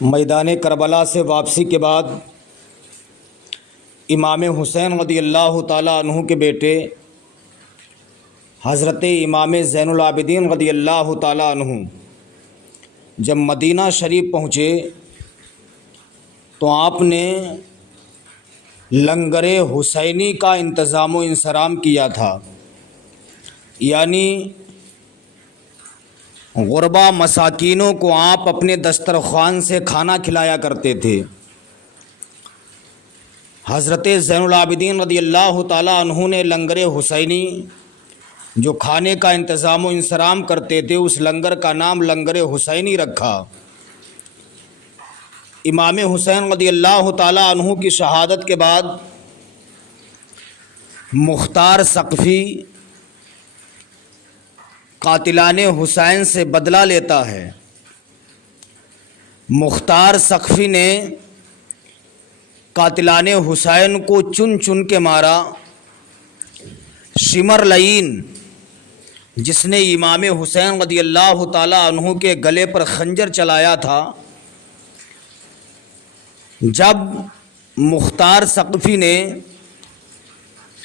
میدان کربلا سے واپسی کے بعد امام حسین رضی اللہ تعالیٰ عنہ کے بیٹے حضرت امام زین العابدین رضی اللہ تعالیٰ عنہ جب مدینہ شریف پہنچے تو آپ نے لنگر حسینی کا انتظام و انصرام کیا تھا، یعنی غربا مساکینوں کو آپ اپنے دسترخوان سے کھانا کھلایا کرتے تھے۔ حضرت زین العابدین رضی اللہ تعالیٰ عنہ نے لنگر حسینی جو کھانے کا انتظام و انصرام کرتے تھے اس لنگر کا نام لنگر حسینی رکھا۔ امام حسین رضی اللہ تعالیٰ عنہ کی شہادت کے بعد مختار ثقفی قاتلان حسین سے بدلہ لیتا ہے۔ مختار ثقفی نے قاتلان حسین کو چن چن کے مارا۔ شمر لعین جس نے امام حسین رضی اللہ تعالیٰ عنہ کے گلے پر خنجر چلایا تھا، جب مختار ثقفی نے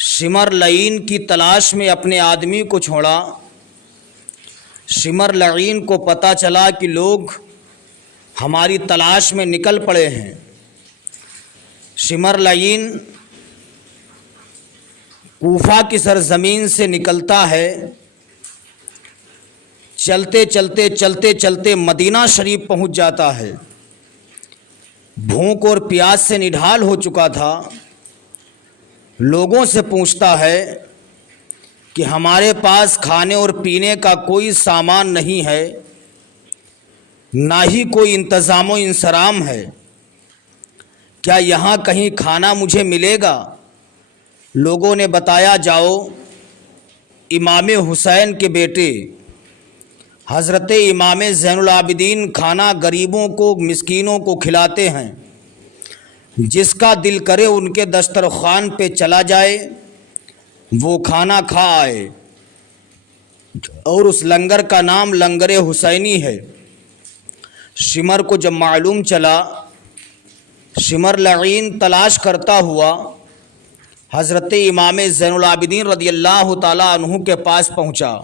شمر لعین کی تلاش میں اپنے آدمی کو چھوڑا، شمر لعین کو پتہ چلا کہ لوگ ہماری تلاش میں نکل پڑے ہیں۔ شمر لعین کوفہ کی سرزمین سے نکلتا ہے، چلتے چلتے مدینہ شریف پہنچ جاتا ہے۔ بھوک اور پیاس سے نڈھال ہو چکا تھا۔ لوگوں سے پوچھتا ہے کہ ہمارے پاس کھانے اور پینے کا کوئی سامان نہیں ہے، نہ ہی کوئی انتظام و انصرام ہے، کیا یہاں کہیں کھانا مجھے ملے گا؟ لوگوں نے بتایا، جاؤ امام حسین کے بیٹے حضرت امام زین العابدین کھانا غریبوں کو مسکینوں کو کھلاتے ہیں، جس کا دل کرے ان کے دسترخوان پہ چلا جائے وہ کھانا کھا آئے، اور اس لنگر کا نام لنگر حسینی ہے۔ شمر کو جب معلوم چلا، شمر لعین تلاش کرتا ہوا حضرت امام زین العابدین رضی اللہ تعالیٰ عنہ کے پاس پہنچا۔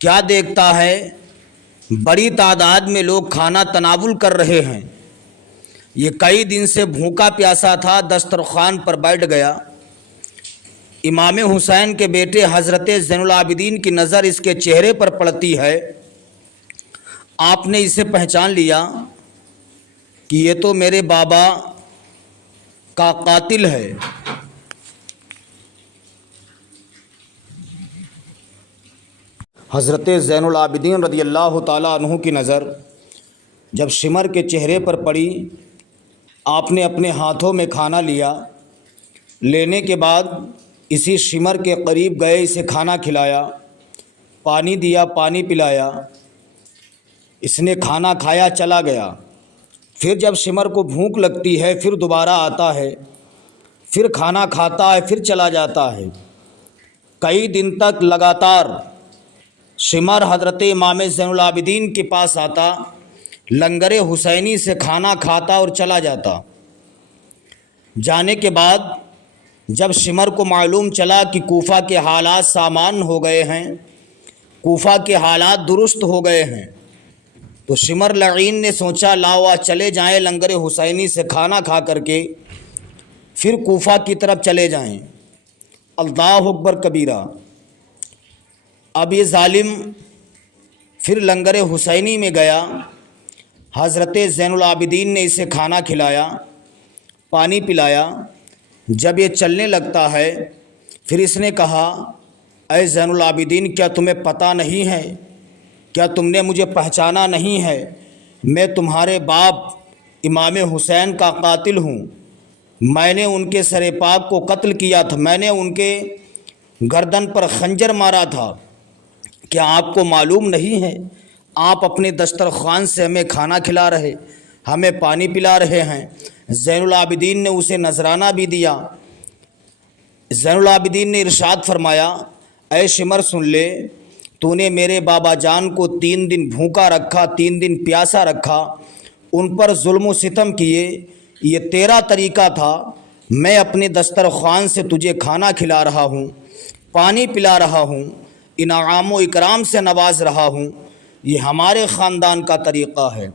کیا دیکھتا ہے؟ بڑی تعداد میں لوگ کھانا تناول کر رہے ہیں۔ یہ کئی دن سے بھوکا پیاسا تھا، دسترخوان پر بیٹھ گیا۔ امام حسین کے بیٹے حضرت زین العابدین کی نظر اس کے چہرے پر پڑتی ہے۔ آپ نے اسے پہچان لیا کہ یہ تو میرے بابا کا قاتل ہے۔ حضرت زین العابدین رضی اللہ تعالیٰ عنہ کی نظر جب شمر کے چہرے پر پڑی، آپ نے اپنے ہاتھوں میں کھانا لیا۔ لینے کے بعد اسی شمر کے قریب گئے، اسے کھانا کھلایا، پانی دیا، پانی پلایا۔ اس نے کھانا کھایا، چلا گیا۔ پھر جب شمر کو بھوک لگتی ہے پھر دوبارہ آتا ہے، پھر کھانا کھاتا ہے، پھر چلا جاتا ہے۔ کئی دن تک لگاتار شمر حضرت امام زین العابدین کے پاس آتا، لنگر حسینی سے کھانا کھاتا اور چلا جاتا۔ جانے کے بعد جب شمر کو معلوم چلا کہ کوفہ کے حالات سامان ہو گئے ہیں، کوفہ کے حالات درست ہو گئے ہیں، تو شمر لعین نے سوچا لاؤ چلے جائیں لنگر حسینی سے کھانا کھا کر کے پھر کوفہ کی طرف چلے جائیں۔ اللہ اکبر کبیرہ۔ اب یہ ظالم پھر لنگر حسینی میں گیا۔ حضرت زین العابدین نے اسے کھانا کھلایا، پانی پلایا۔ جب یہ چلنے لگتا ہے پھر اس نے کہا، اے زین العابدین کیا تمہیں پتہ نہیں ہے؟ کیا تم نے مجھے پہچانا نہیں ہے؟ میں تمہارے باپ امام حسین کا قاتل ہوں۔ میں نے ان کے سر پاک کو قتل کیا تھا، میں نے ان کے گردن پر خنجر مارا تھا۔ کیا آپ کو معلوم نہیں ہے؟ آپ اپنے دسترخوان سے ہمیں کھانا کھلا رہے، ہمیں پانی پلا رہے ہیں۔ زین العابدین نے اسے نذرانہ بھی دیا۔ زین العابدین نے ارشاد فرمایا، اے شمر سن لے، تو نے میرے بابا جان کو 3 دن بھوکا رکھا، 3 دن پیاسا رکھا، ان پر ظلم و ستم کیے، یہ تیرا طریقہ تھا، میں اپنے دسترخوان سے تجھے کھانا کھلا رہا ہوں، پانی پلا رہا ہوں، انعام و اکرام سے نواز رہا ہوں، یہ ہمارے خاندان کا طریقہ ہے۔